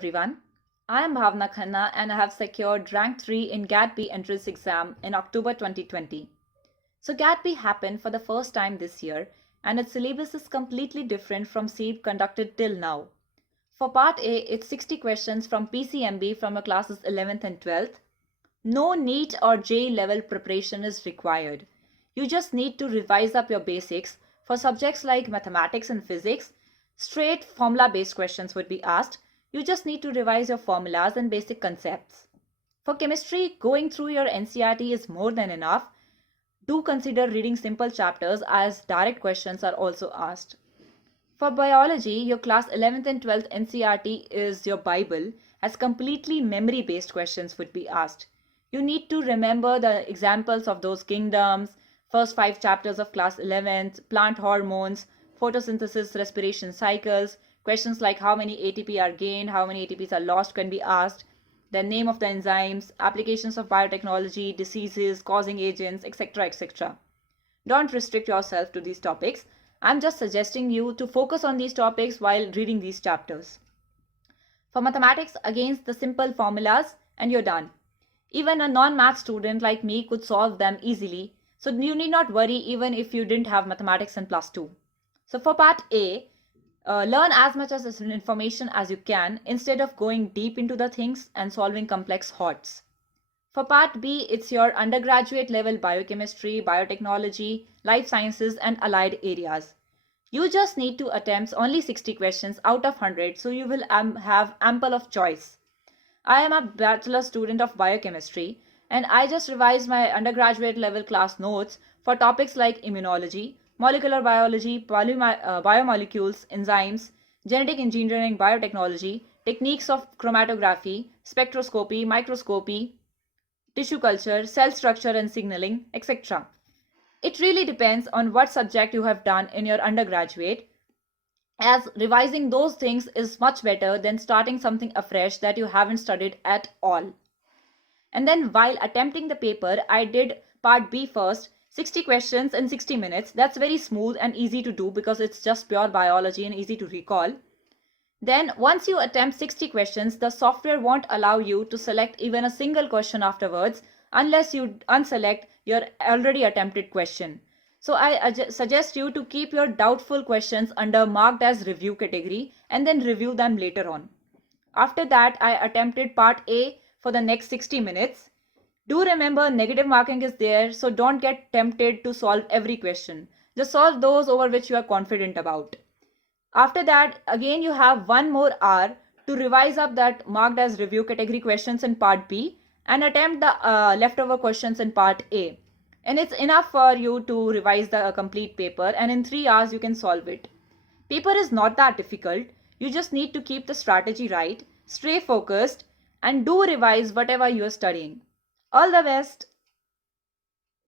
everyone. I am Bhavna Khanna and I have secured rank 3 in GAT-B entrance exam in October 2020. So GAT-B happened for the first time this year and its syllabus is completely different from SEED conducted till now. For part A, it's 60 questions from PCMB from your classes 11th and 12th. No NEET or JEE level preparation is required. You just need to revise up your basics. For subjects like mathematics and physics, straight formula-based questions would be asked. You just need to revise your formulas and basic concepts. For chemistry, going through your NCERT is more than enough. Do consider reading simple chapters as direct questions are also asked. For biology, your class 11th and 12th NCERT is your Bible, as completely memory-based questions would be asked. You need to remember the examples of those kingdoms, first 5 chapters of class 11th, plant hormones, photosynthesis, respiration cycles. Questions like how many ATP are gained, how many ATPs are lost can be asked. The name of the enzymes, applications of biotechnology, diseases, causing agents, etc. etc. Don't restrict yourself to these topics. I'm just suggesting you to focus on these topics while reading these chapters. For mathematics, against the simple formulas and you're done. Even a non-math student like me could solve them easily, so you need not worry even if you didn't have mathematics in plus 2. So for part A, learn as much as information as you can instead of going deep into the things and solving complex HOTs. For part B, it's your undergraduate level biochemistry, biotechnology, life sciences and allied areas. You just need to attempt only 60 questions out of 100, so you will have ample of choice. I am a bachelor student of biochemistry and I just revised my undergraduate level class notes for topics like immunology, molecular biology, biomolecules, enzymes, genetic engineering, biotechnology, techniques of chromatography, spectroscopy, microscopy, tissue culture, cell structure and signaling, etc. It really depends on what subject you have done in your undergraduate, as revising those things is much better than starting something afresh that you haven't studied at all. And then while attempting the paper, I did part B first, 60 questions in 60 minutes. That's very smooth and easy to do because it's just pure biology and easy to recall. Then once you attempt 60 questions, the software won't allow you to select even a single question afterwards unless you unselect your already attempted question. So I suggest you to keep your doubtful questions under marked as review category and then review them later on. After that, I attempted part A for the next 60 minutes. Do remember negative marking is there, so don't get tempted to solve every question. Just solve those over which you are confident about. After that, again you have 1 more hour to revise up that marked as review category questions in part B and attempt the leftover questions in part A. And it's enough for you to revise the complete paper, and in 3 hours you can solve it. Paper is not that difficult. You just need to keep the strategy right, stay focused, and do revise whatever you are studying. All the best.